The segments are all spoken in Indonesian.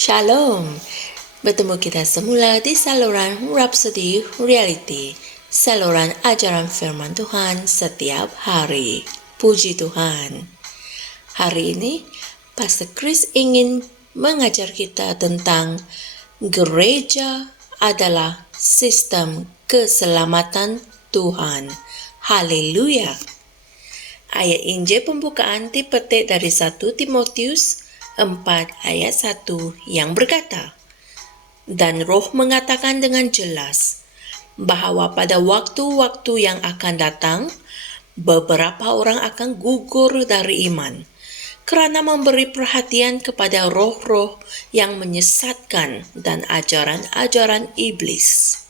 Shalom, bertemu kita semula di saluran Rhapsody Reality, saluran ajaran firman Tuhan setiap hari. Puji Tuhan. Hari ini, Pastor Chris ingin mengajar kita tentang gereja adalah sistem keselamatan Tuhan. Haleluya. Ayat Injil pembukaan dipetik dari 1 Timotius 4 ayat 1 yang berkata, "Dan Roh mengatakan dengan jelas bahwa pada waktu-waktu yang akan datang, beberapa orang akan gugur dari iman karena memberi perhatian kepada roh-roh yang menyesatkan dan ajaran-ajaran iblis."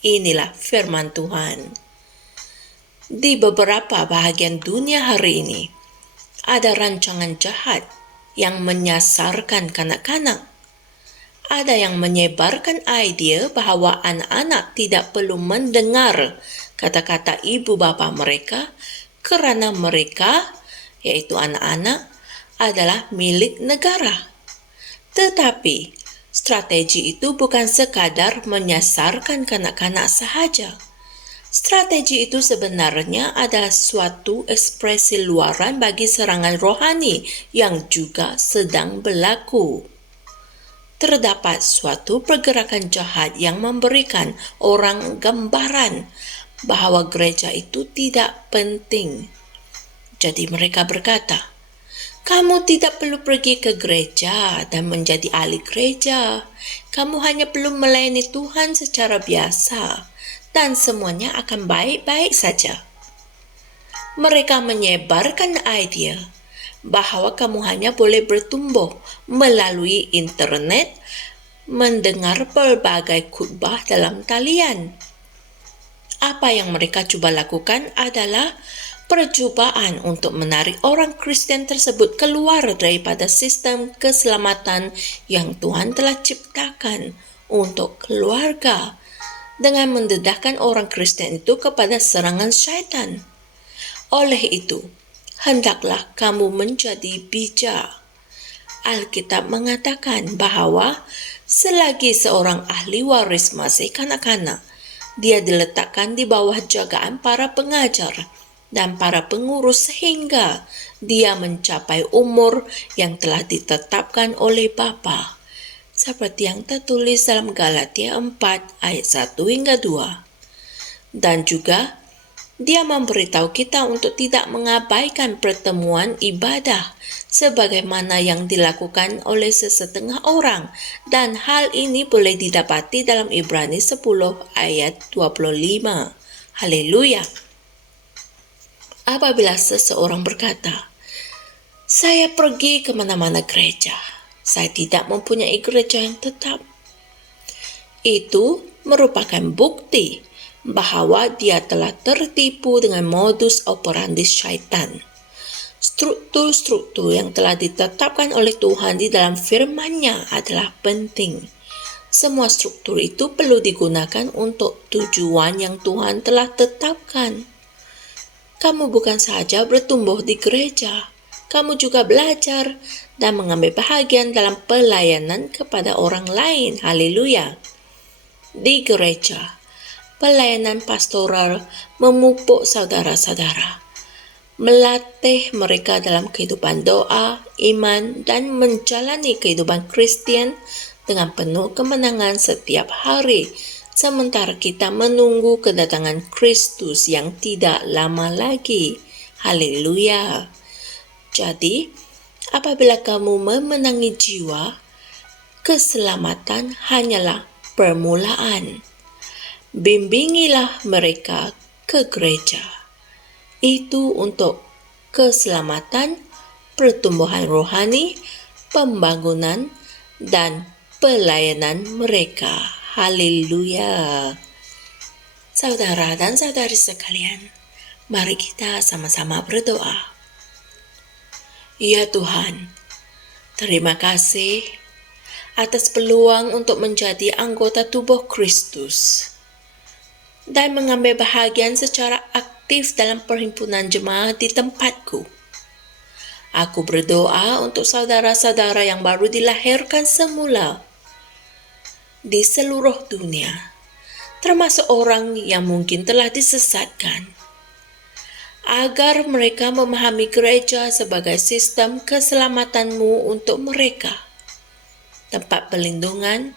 Inilah firman Tuhan. Di beberapa bahagian dunia hari ini, ada rancangan jahat yang menyasarkan kanak-kanak. Ada yang menyebarkan idea bahwa anak-anak tidak perlu mendengar kata-kata ibu bapa mereka kerana mereka, yaitu anak-anak, adalah milik negara. Tetapi, strategi itu bukan sekadar menyasarkan kanak-kanak sahaja. Strategi itu sebenarnya adalah suatu ekspresi luaran bagi serangan rohani yang juga sedang berlaku. Terdapat suatu pergerakan jahat yang memberikan orang gambaran bahawa gereja itu tidak penting. Jadi mereka berkata, "Kamu tidak perlu pergi ke gereja dan menjadi ahli gereja. Kamu hanya perlu melayani Tuhan secara biasa. Dan semuanya akan baik-baik saja." Mereka menyebarkan idea bahawa kamu hanya boleh bertumbuh melalui internet, mendengar pelbagai khutbah dalam talian. Apa yang mereka cuba lakukan adalah percubaan untuk menarik orang Kristen tersebut keluar daripada sistem keselamatan yang Tuhan telah ciptakan untuk keluarga, dengan mendedahkan orang Kristen itu kepada serangan syaitan. Oleh itu, hendaklah kamu menjadi bijak. Alkitab mengatakan bahawa selagi seorang ahli waris masih kanak-kanak, dia diletakkan di bawah jagaan para pengajar dan para pengurus sehingga dia mencapai umur yang telah ditetapkan oleh Bapa, seperti yang tertulis dalam Galatia 4 ayat 1 hingga 2. Dan juga, dia memberitahu kita untuk tidak mengabaikan pertemuan ibadah sebagaimana yang dilakukan oleh sesetengah orang, dan hal ini boleh didapati dalam Ibrani 10 ayat 25. Haleluya. Apabila seseorang berkata, "Saya pergi ke mana-mana gereja, saya tidak mempunyai gereja yang tetap," itu merupakan bukti bahawa dia telah tertipu dengan modus operandi syaitan. Struktur-struktur yang telah ditetapkan oleh Tuhan di dalam firman-Nya adalah penting. Semua struktur itu perlu digunakan untuk tujuan yang Tuhan telah tetapkan. Kamu bukan sahaja bertumbuh di gereja, kamu juga belajar dan mengambil bahagian dalam pelayanan kepada orang lain. Haleluya. Di gereja, pelayanan pastoral memupuk saudara-saudara, melatih mereka dalam kehidupan doa, iman, dan menjalani kehidupan Kristian dengan penuh kemenangan setiap hari, sementara kita menunggu kedatangan Kristus yang tidak lama lagi. Haleluya. Jadi, apabila kamu memenangi jiwa, keselamatan hanyalah permulaan. Bimbingilah mereka ke gereja. Itu untuk keselamatan, pertumbuhan rohani, pembangunan, dan pelayanan mereka. Haleluya. Saudara dan saudari sekalian, mari kita sama-sama berdoa. Ya Tuhan, terima kasih atas peluang untuk menjadi anggota tubuh Kristus dan mengambil bahagian secara aktif dalam perhimpunan jemaat di tempatku. Aku berdoa untuk saudara-saudara yang baru dilahirkan semula di seluruh dunia, termasuk orang yang mungkin telah disesatkan, agar mereka memahami gereja sebagai sistem keselamatanmu untuk mereka, tempat perlindungan,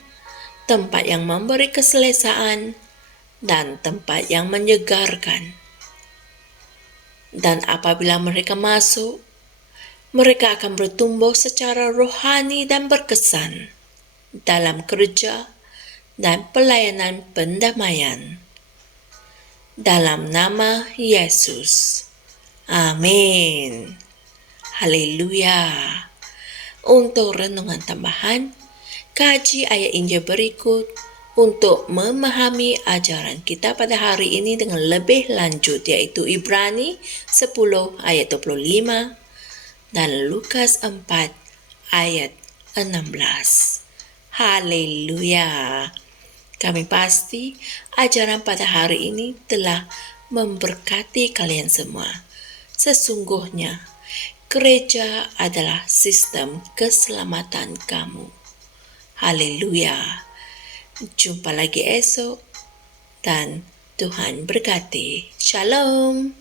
tempat yang memberi keselesaan, dan tempat yang menyegarkan. Dan apabila mereka masuk, mereka akan bertumbuh secara rohani dan berkesan dalam kerja dan pelayanan pendamaian. Dalam nama Yesus. Amin. Haleluya. Untuk renungan tambahan, kaji ayat Injil berikut untuk memahami ajaran kita pada hari ini dengan lebih lanjut, yaitu Ibrani 10 ayat 25 dan Lukas 4 ayat 16. Haleluya. Kami pasti ajaran pada hari ini telah memberkati kalian semua. Sesungguhnya, gereja adalah sistem keselamatan kamu. Haleluya. Jumpa lagi esok dan Tuhan berkati. Shalom.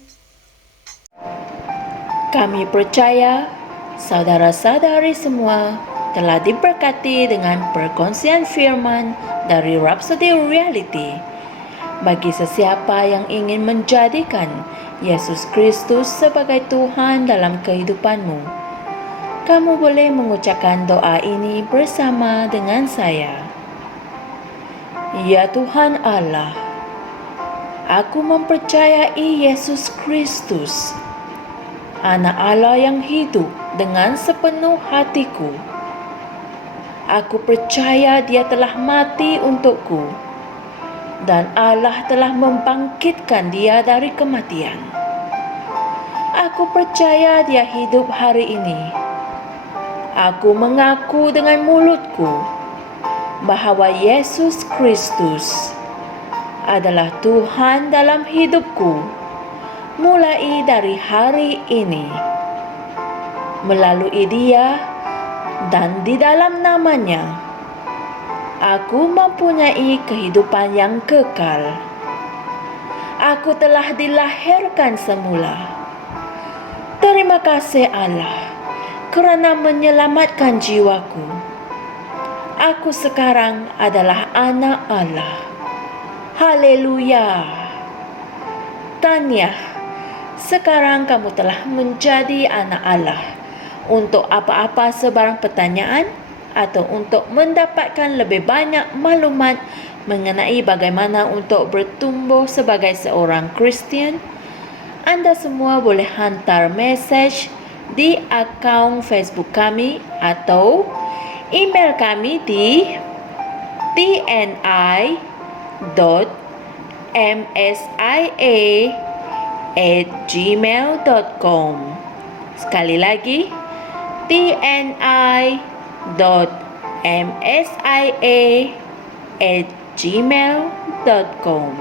Kami percaya saudara-saudari semua telah diberkati dengan perkongsian firman dari Rhapsody Reality. Bagi sesiapa yang ingin menjadikan Yesus Kristus sebagai Tuhan dalam kehidupanmu, kamu boleh mengucapkan doa ini bersama dengan saya. Ya Tuhan Allah, aku mempercayai Yesus Kristus, Anak Allah yang hidup dengan sepenuh hatiku. Aku percaya Dia telah mati untukku, dan Allah telah membangkitkan Dia dari kematian. Aku percaya Dia hidup hari ini. Aku mengaku dengan mulutku bahwa Yesus Kristus adalah Tuhan dalam hidupku mulai dari hari ini. Melalui Dia dan di dalam nama-Nya, aku mempunyai kehidupan yang kekal. Aku telah dilahirkan semula. Terima kasih Allah kerana menyelamatkan jiwaku. Aku sekarang adalah anak Allah. Haleluya. Tahniah, sekarang kamu telah menjadi anak Allah. Untuk apa-apa sebarang pertanyaan atau untuk mendapatkan lebih banyak maklumat mengenai bagaimana untuk bertumbuh sebagai seorang Kristian, anda semua boleh hantar mesej di akaun Facebook kami atau email kami di tni.msia@gmail.com. Sekali lagi, tni.msia@gmail.com.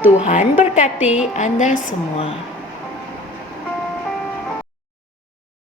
Tuhan berkati Anda semua.